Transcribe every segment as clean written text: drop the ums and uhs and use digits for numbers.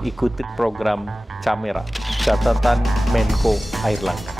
ikuti program Camera, catatan Menko Airlangga.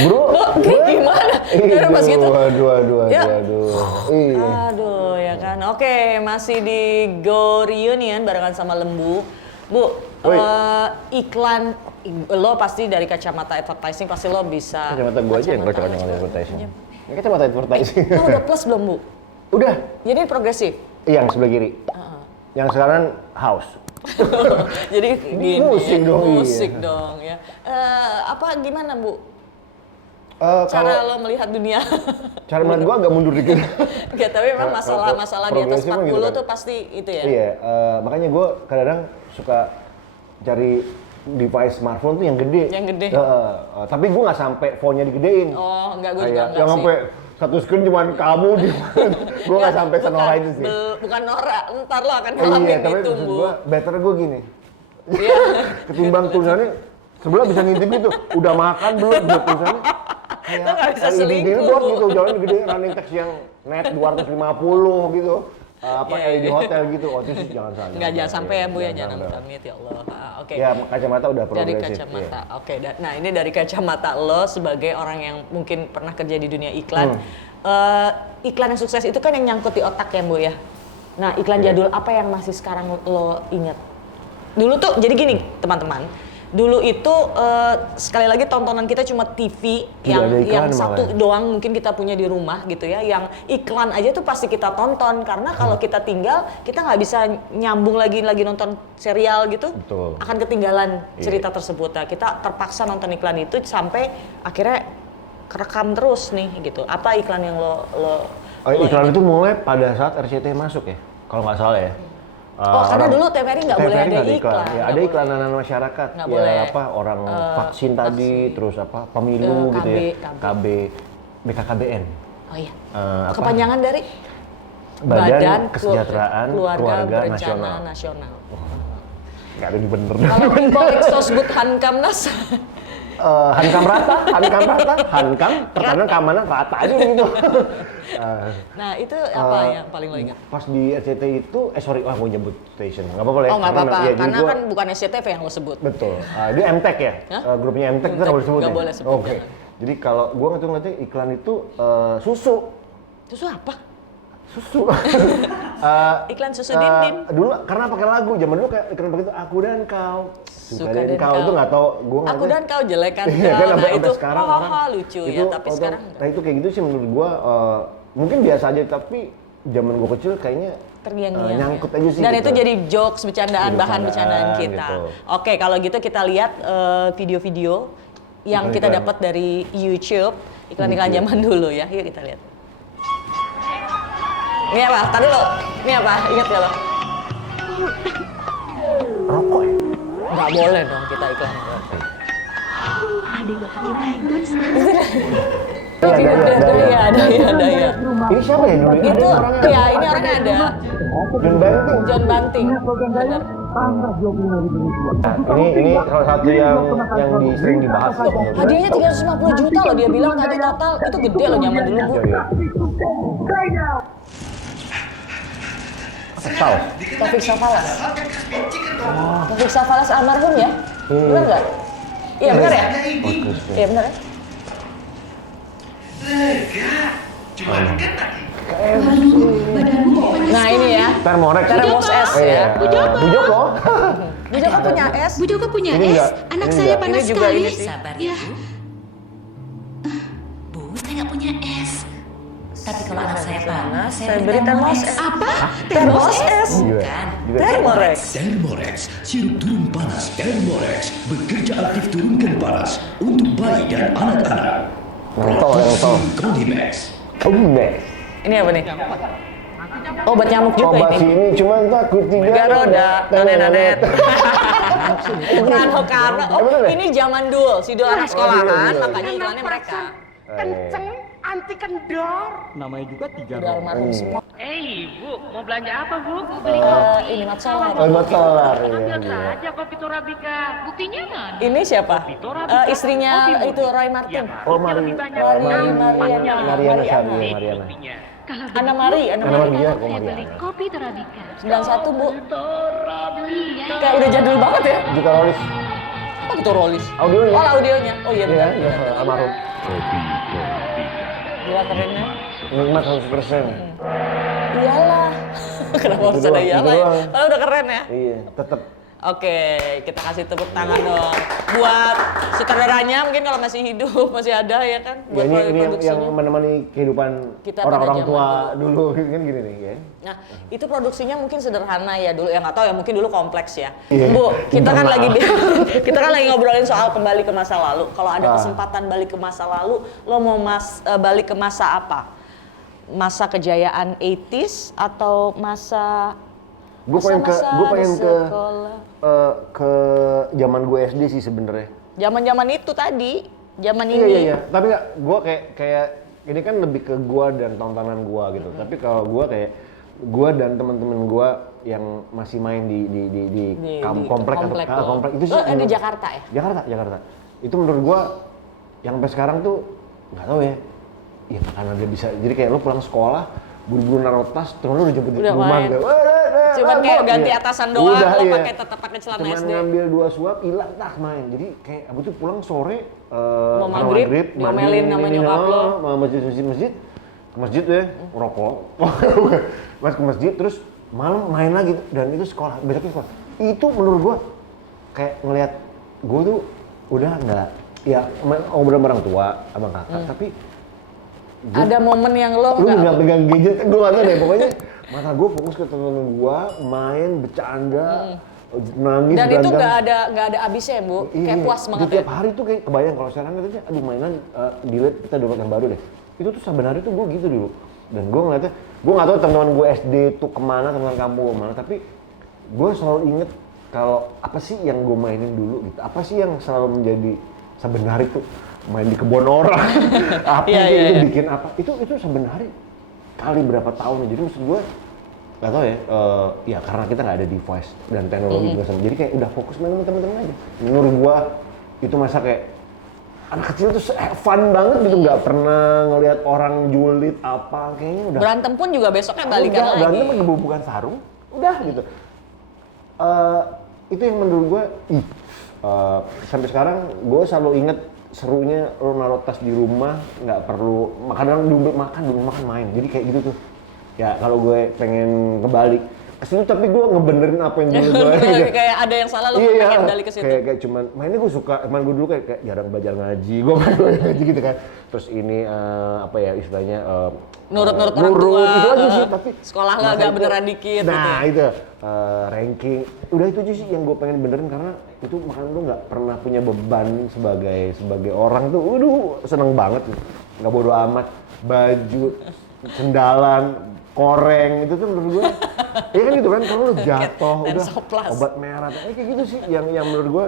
Bro, gimana? Pas gitu. Aduh. Ya. Iya. Aduh, ya kan. Oke, masih di Go Reunion barengan sama Lembu. Bu, iklan lo pasti dari kacamata advertising pasti lo bisa. Kacamata gue aja yang kacamata advertising. Ini kacamata advertising. Lo udah plus belum, Bu? Udah. Jadi progresif. Yang sebelah kiri. Yang sekarang house. Jadi gini. Musik dong. Musik iya. dong ya. Apa gimana, Bu? Kalau Cara lo melihat dunia. cara melihat gue agak mundur dikit. Enggak, tapi memang masalah di atas progresif 40 gitu kan. tuh pasti itu ya. Iya, makanya gue kadang-kadang suka cari device smartphone tuh yang gede. Yang gede. Tapi gue nggak sampai phone-nya digedein. Oh, enggak, gue juga Kayak enggak yang sih. sampai satu screen cuman kamu di gue nggak sampai senora itu sih. Bukan norak, ntar lo akan Iya, ngalamin tapi itu, maksud Bu. gue better gue gini. Iya. Ketimbang tulisannya sebelah bisa ngintip gitu, udah makan belum buat tulisannya. Lo nggak bisa LED selingkuh, billboard Bu. gitu, jalan gede running text yang net 250 gitu. LED hotel gitu, itu sih jangan sampai. Enggak, jangan sampai ya, Bu ya, jangan sampai. amit ya Allah. Oke. Ya, kacamata udah Dari progresif. kacamata. Iya. Oke, nah ini dari kacamata lo sebagai orang yang mungkin pernah kerja di dunia iklan. Iklan yang sukses itu kan yang nyangkut di otak ya, Bu ya. Nah, iklan Iya. jadul apa yang masih sekarang lo ingat? Dulu tuh jadi gini, teman-teman. Dulu itu sekali lagi tontonan kita cuma TV Tidak ada iklan yang satu malah. doang mungkin kita punya di rumah gitu ya. Yang iklan aja tuh pasti kita tonton karena kalau kita tinggal kita nggak bisa nyambung lagi nonton serial gitu. Betul. Akan ketinggalan cerita tersebut. Nah, kita terpaksa nonton iklan itu sampai akhirnya kerekam terus nih gitu. Apa iklan yang lo Iklan ingat? itu mulai pada saat RCTI masuk ya, kalau nggak salah ya. Karena dulu TVRI nggak boleh ada nggak iklan. Ya, nggak ada boleh. iklanan masyarakat. Nggak Ya boleh. apa orang vaksin tadi, terus apa pemilu gitu ya. KB, BKKBN. Oh iya. Apa? Kepanjangan dari Badan Kesejahteraan Keluarga Berencana Nasional. Nggak ada yang bener. Kalau Info Exosbud Hankamnas. Hankam rata, hankam, tekanan keamanan rata aja gitu. Nah, itu apa yang paling lo ingat? Pas di RCTI itu, gue nyebut station, nggak apa-apa lah ya. Oh, nggak apa-apa, Iya, jadi karena gua- kan bukan SCTV yang lo sebut. Betul, dia MTech ya, Hah? grupnya MTech kita nggak boleh sebut Nggak ya? boleh sebut, Oke, jangan. jadi kalau gue ngeliatnya iklan itu susu. Susu apa? Susu. Iklan susu Din. Dulu karena pakai lagu, zaman dulu kayak iklan begitu, aku dan kau. Suka dan kau. kau. Itu nggak tau, gue Aku dan kau jelek kan Iya kan, kau. Nah, sampai itu sekarang orang lucu ya, itu tapi auto- sekarang Nah itu kayak gitu sih menurut gua mungkin biasa aja, tapi zaman gua kecil kayaknya terngiang-ngiang nyangkut ya. aja sih. Dan gitu. itu jadi jokes, bercandaan, Jadi bahan bercandaan kita. gitu. Oke, kalau gitu kita lihat video-video yang kita Iklan-iklan. dapat dari YouTube, iklan-iklan zaman dulu ya. Yuk kita lihat. Ini apa? Tadi lo, ini apa? Ingat gak lo? Rokok ya? Nggak boleh dong kita iklan. Ada ya. Ini siapa ya dulu? Itu, orangnya. ya ini orangnya ada. John Banting. John Banting. Bener. Nah, ini salah satu yang sering dibahas. Hadiahnya 350 juta loh, dia bilang tadi total. Itu gede loh zaman dulu, Bu. Iya. Kesal. Taufik Safalas. Taufik Safalas almarhum ya? Bener nggak? Iya bener ya? Iya bener ya? Nah ini ya, Thermorex. Thermos S Iya. ya. Bu Joko. Bu Joko punya S. Bu Joko punya Ini es, enggak, anak ini saya enggak. panas Ini juga sekali. ini sih. Sabar Ya, Ibu. Bu, saya nggak punya es. Tapi kalau anak saya panas, saya beri Thermos es. S. apa? Thermos S. Bukan. Thermorex. Thermorex, sirup turun panas Thermorex bekerja aktif turunkan panas untuk bayi dan anak-anak. Mentol. Kodimax. Oh, enggak. Ini apa nih? Obat nyamuk juga Obat ini. sini cuma takut Tiga roda, nanet-nanet. Karno, bener ya? ini zaman dulu, si dulu anak sekolahan, iya. makanya iklannya mereka. Kenceng, anti kendor. Namanya juga tiga Udah roda. almarhum semua. Bu, mau belanja apa, Bu? Ini mat solar. Oh, buat solar ya. Ambil Iya. saja kopi Torabika. Buktinya mana? Ini siapa? Torabika. Istrinya Kopi itu Roy Martin. Oh, Mariana Mariana. Ana Mari, Ana Mari. Mariana, Saya beli kopi Torabika. 91 Bu. Iya. Kayak udah jadul banget ya. Juta Rolis. Apa itu Rollis? Audionya. Oh, audionya. Oh iya Iya, benar. iya, almarhum. Gila kerennya. Nikmat 100%. Iyalah. Kenapa harus ada doang, iyalah itu ya? doang. Padahal udah keren ya. Iya, tetep. Oke, kita kasih tepuk tangan dong buat sutradaranya mungkin kalau masih hidup, masih ada ya kan Ya, buat ini yang produksinya. menemani kehidupan Kita orang-orang pada tua zaman dulu kan gini nih ya. Nah, itu produksinya mungkin sederhana ya dulu, ya nggak tahu ya, mungkin dulu kompleks ya. Iya. Bu, kita kan Internal. lagi kita kan lagi ngobrolin soal kembali ke masa lalu. Kalau ada Ah. kesempatan balik ke masa lalu, lo mau balik ke masa apa? Masa kejayaan 80s atau masa Gue pengen ke di sekolah? ke zaman gue SD sih sebenarnya. Zaman-zaman itu tadi, zaman Iya ini. iya. Tapi nggak, gue kayak ini kan lebih ke gue dan tontonan gue gitu. Tapi kalau gue kayak gue dan teman-teman gue yang masih main di komplek atau lo. komplek itu sih. Lo di menurut- Jakarta ya? Jakarta. Itu menurut gue yang sampai sekarang tuh nggak tahu ya. Ya karena dia bisa. Jadi kayak lo pulang sekolah, buru-buru naruh tas, terus lo udah jemput di Udah rumah main. gitu. Cuman kayak ganti Iya. atasan doang, Udah, lo iya. pakai tetap pakai celana Cuman SD. ngambil 2 suap, hilang tak main. Jadi kayak abis itu pulang sore, Mau karena maghrib, diomelin sama nyokap lo. Mau masjid, ke masjid ya, ngerokok. Mas ke masjid, terus malam main lagi dan itu sekolah, besoknya sekolah. Itu menurut gua kayak ngelihat gua tuh udah nggak, ya ngobrol bareng tua, abang kakak, tapi Ada momen yang lo lu nggak nggak pegang gadget, gue nggak tahu deh, pokoknya mata gue fokus ke temen gue, main, bercanda, nangis, dan itu berantem. nggak ada habisnya ya Bu, Iya, kayak puas banget ya. tiap hari tuh kayak kebayang kalau sekarang katanya, aduh mainan delete, kita download yang baru deh. Itu tuh sebenarnya tuh gue gitu dulu. Dan gue ngeliatnya, gue nggak tahu teman-teman gue SD tuh kemana, teman kampung kemana, tapi gue selalu inget kalau apa sih yang gue mainin dulu gitu, apa sih yang selalu menjadi sebenarnya tuh main di kebun orang, apa Iya, sih iya, itu iya. bikin apa, itu sebenarnya kali berapa tahun, jadi maksud gue nggak tahu ya, ya karena kita nggak ada device dan teknologi juga sama, jadi kayak udah fokus main sama temen-temen aja. Menurut gue itu masa kayak anak kecil tuh fun banget gitu, nggak pernah ngelihat orang julid apa, kayaknya udah Berantem pun juga besoknya balikan udah, lagi. berantem ngebubukan sarung, udah gitu. Itu yang menurut gue, sampai sekarang gue selalu inget serunya lo naruh tas di rumah, nggak perlu kadang dulu makan main, jadi kayak gitu tuh. Ya kalau gue pengen kembali ke situ, tapi gue ngebenerin apa yang dulu gue gitu. Kayak ada yang salah lo Iya, pengen balik ke situ. kayak cuman mainnya gue suka, emang gue dulu kayak jarang belajar ngaji, gue main ngaji gitu kan. Terus ini apa ya istilahnya Nurut-nurut orang tua, itu aja sih, tapi sekolah lo masa agak itu- beneran dikit gitu Nah ya. itu ranking, udah itu aja sih yang gue pengen benerin, karena itu makanya lu nggak pernah punya beban sebagai orang tuh, seneng banget, nggak bodo amat, baju, sendalan, koreng itu tuh menurut gue, ya kan gitu kan, kalau lu jatuh Dan udah soplas. obat merah, kayak gitu sih yang menurut gue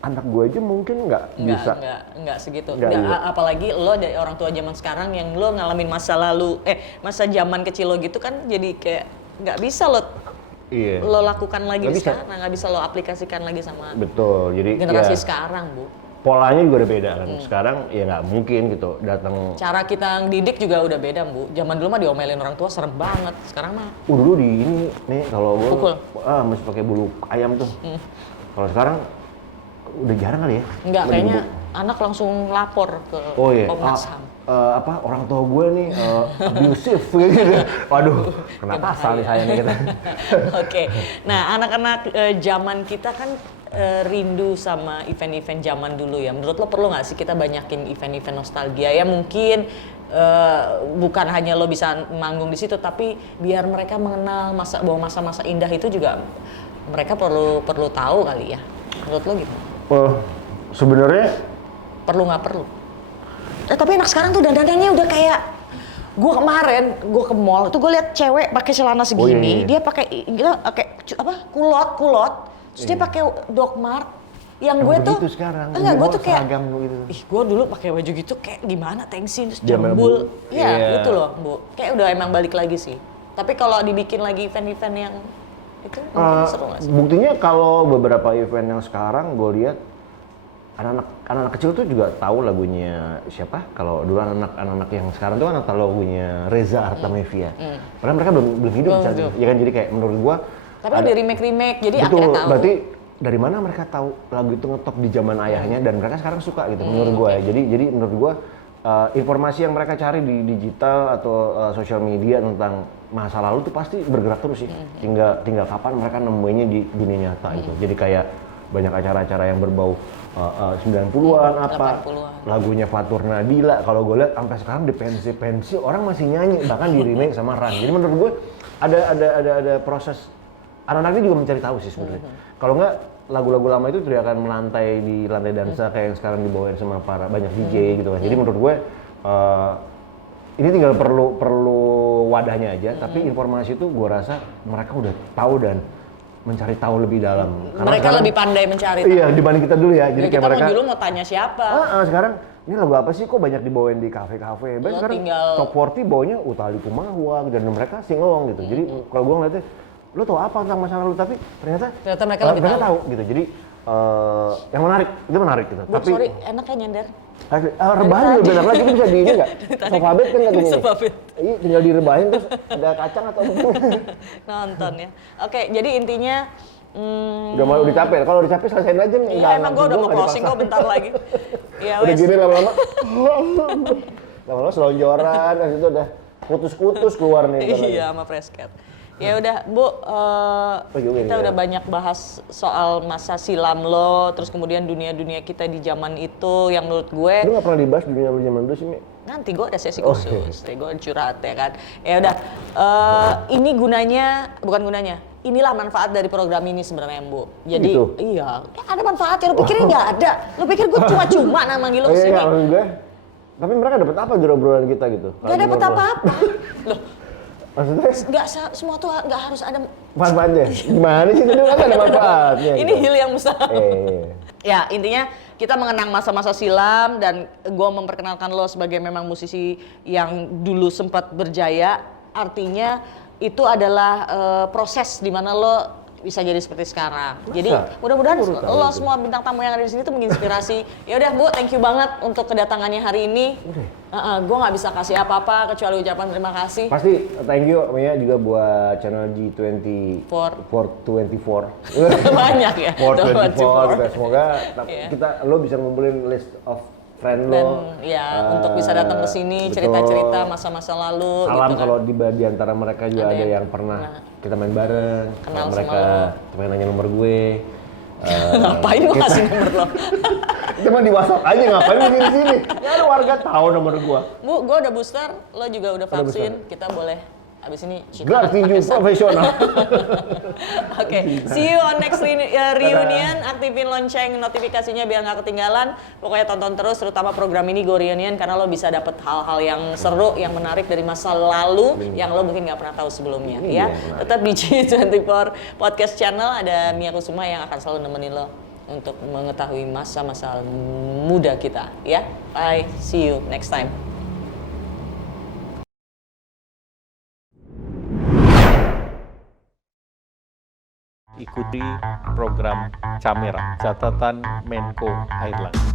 anak gue aja mungkin nggak bisa. Enggak segitu. Nggak, iya. Apalagi lo dari orang tua zaman sekarang yang lo ngalamin masa lalu, masa zaman kecil lo gitu kan, jadi kayak nggak bisa Iya. lo lakukan lagi Nggak bisa. sekarang, nggak bisa lo aplikasikan lagi sama Betul, jadi generasi ya, sekarang, Bu. polanya juga udah beda kan. Sekarang ya nggak mungkin gitu datang. Cara kita didik juga udah beda, Bu. Zaman dulu mah diomelin orang tua serem banget. Sekarang mah Dulu di ini nih kalau gue Pukul. masih pakai bulu ayam tuh. Kalau sekarang udah jarang kali ya. enggak, Lagi kayaknya bu- anak langsung lapor ke Oh iya. Komnas HAM. Apa orang tua gue nih abusive gitu. Waduh, kena pasal nih saya nih kita. Oke, nah anak-anak zaman kita kan rindu sama event-event zaman dulu ya. Menurut lo perlu nggak sih kita banyakin event-event nostalgia ya, mungkin bukan hanya lo bisa manggung di situ, tapi biar mereka mengenal bahwa masa-masa indah itu juga mereka perlu tahu kali ya. Menurut lo gitu? Sebenarnya Perlu nggak perlu? Tapi anak sekarang tuh dandanannya udah kayak gue kemarin ke mall itu gue liat cewek pakai celana segini, iya. dia pakai kulot, terus dia pakai Doc Mart, Yang gue tuh begitu sekarang. enggak, gue tuh kayak seragam gitu. ih gue dulu pakai baju gitu kayak gimana tengsin terus Zaman jambul. Bu. Iya, Iya. gitu loh, Bu. Kayak udah emang balik lagi sih. Tapi kalau dibikin lagi event-event yang itu mungkin seru nggak sih? Buktinya kalau beberapa event yang sekarang gue lihat anak-anak kecil tuh juga tahu lagunya siapa. Kalau dulu anak-anak yang sekarang tuh kan tahu lagunya Reza Artamevia. Padahal mereka belum hidup Belum saat itu. hidup. Ya kan, jadi kayak menurut gue Tapi udah remake-remake, jadi betul, akhirnya tahu. berarti dari mana mereka tahu lagu itu ngetop di zaman ayahnya dan mereka sekarang suka gitu menurut gue. Jadi menurut gue informasi yang mereka cari di digital atau sosial media tentang masa lalu tuh pasti bergerak terus sih. Tinggal kapan mereka nemuinnya di dunia nyata itu. Jadi kayak banyak acara-acara yang berbau 90-an apa 80-an. lagunya Fatur Nadila kalau gue lihat sampai sekarang di pensi orang masih nyanyi bahkan di remake sama Ran. Jadi menurut gue ada proses anak-anak ini juga mencari tahu sih sebenarnya. Kalau nggak lagu-lagu lama itu tidak akan melantai di lantai dansa kayak yang sekarang dibawain sama para banyak DJ gitu kan. Jadi menurut gue ini tinggal perlu wadahnya aja. Tapi informasi itu gue rasa mereka udah tahu dan mencari tahu lebih dalam. Karena Mereka sekarang, lebih pandai mencari. iya dibanding kita dulu ya. Jadi Jadi kayak kita mereka mau dulu mau tanya siapa? sekarang ini lagu apa sih kok banyak dibawain di kafe-kafe. Bahkan Lo sekarang tinggal- top 40 bawanya Utali Pumahua dan mereka singelong gitu. Jadi kalau gue ngeliatnya lo tau apa tentang masa lalu tapi ternyata Ternyata mereka lebih tahu. gitu. Jadi yang menarik itu menarik gitu. Bu, sorry, enaknya nyender. Rebahan juga benar lagi itu bisa di ini nggak? Sofabet kan nggak gini. Sofabet. Iya tinggal direbahin terus ada kacang atau apa? Nonton ya. Oke, jadi intinya Udah mau dicapai. Kalau dicapai selesaiin aja nih. iya emang gue udah mau closing kok bentar lagi. Ya Udah wes. gini lama-lama. Lama-lama selonjoran, habis itu udah kutus-kutus keluar nih. ntar lagi. Iya sama Prescat. Ya udah Bu, gimana kita ya? udah banyak bahas soal masa silam lo, terus kemudian dunia-dunia kita di zaman itu yang menurut gue Lu nggak pernah dibahas di dunia zaman dulu sih, Mi? nanti gue ada sesi Oh, khusus, gue curhat ya kan. Ya udah, ini bukan gunanya. Inilah manfaat dari program ini sebenarnya Bu. Jadi Gitu? iya, ada manfaatnya. Lo pikirin nggak ada? Lo pikir gue cuma-cuma manggil lo Iya, kesini? maksud gue. Tapi mereka dapat apa dari obrolan kita gitu? Gak dapet apa-apa. Loh, Maksudnya nggak semua tuh nggak harus ada. manfaatnya? Gimana sih itu kan ada manfaatnya? Ini gitu. hil yang besar. Iya. Ya intinya kita mengenang masa-masa silam dan gue memperkenalkan lo sebagai memang musisi yang dulu sempat berjaya. Artinya itu adalah proses di mana lo bisa jadi seperti sekarang. Jadi mudah-mudahan Baru tahu lo itu. semua bintang tamu yang ada di sini tuh menginspirasi. Ya udah Bu, thank you banget untuk kedatangannya hari ini. Gue nggak bisa kasih apa-apa kecuali ucapan terima kasih. Pasti thank you Mia juga buat channel G20 for 24. Banyak ya. For 24. 24. Semoga Iya. lo bisa ngumpulin list of friend Dan lo. ya untuk bisa datang ke sini betul. cerita-cerita masa-masa lalu. Salam gitu kan. kalau di antara mereka juga ada yang pernah kita main bareng. Kenal Kalau sama mereka cuma nanya nomor gue. Ngapain lu kasih nomor lo? Cuma di WhatsApp aja ngapain di sini? Ya ada warga tahu nomor gue. Bu, gue udah booster, lo juga udah vaksin, kita boleh abis ini Gelar tinju profesional. Oke, see you on next reunion. Aktifin lonceng notifikasinya biar nggak ketinggalan. Pokoknya tonton terus, terutama program ini Go Reunion karena lo bisa dapet hal-hal yang seru, yang menarik dari masa lalu yang lo mungkin nggak pernah tahu sebelumnya. Ya, tetap di G24 Podcast Channel ada Mia Kusuma yang akan selalu nemenin lo untuk mengetahui masa-masa muda kita. Ya, bye, see you next time. Ikuti program Camera, catatan Menko Airlangga.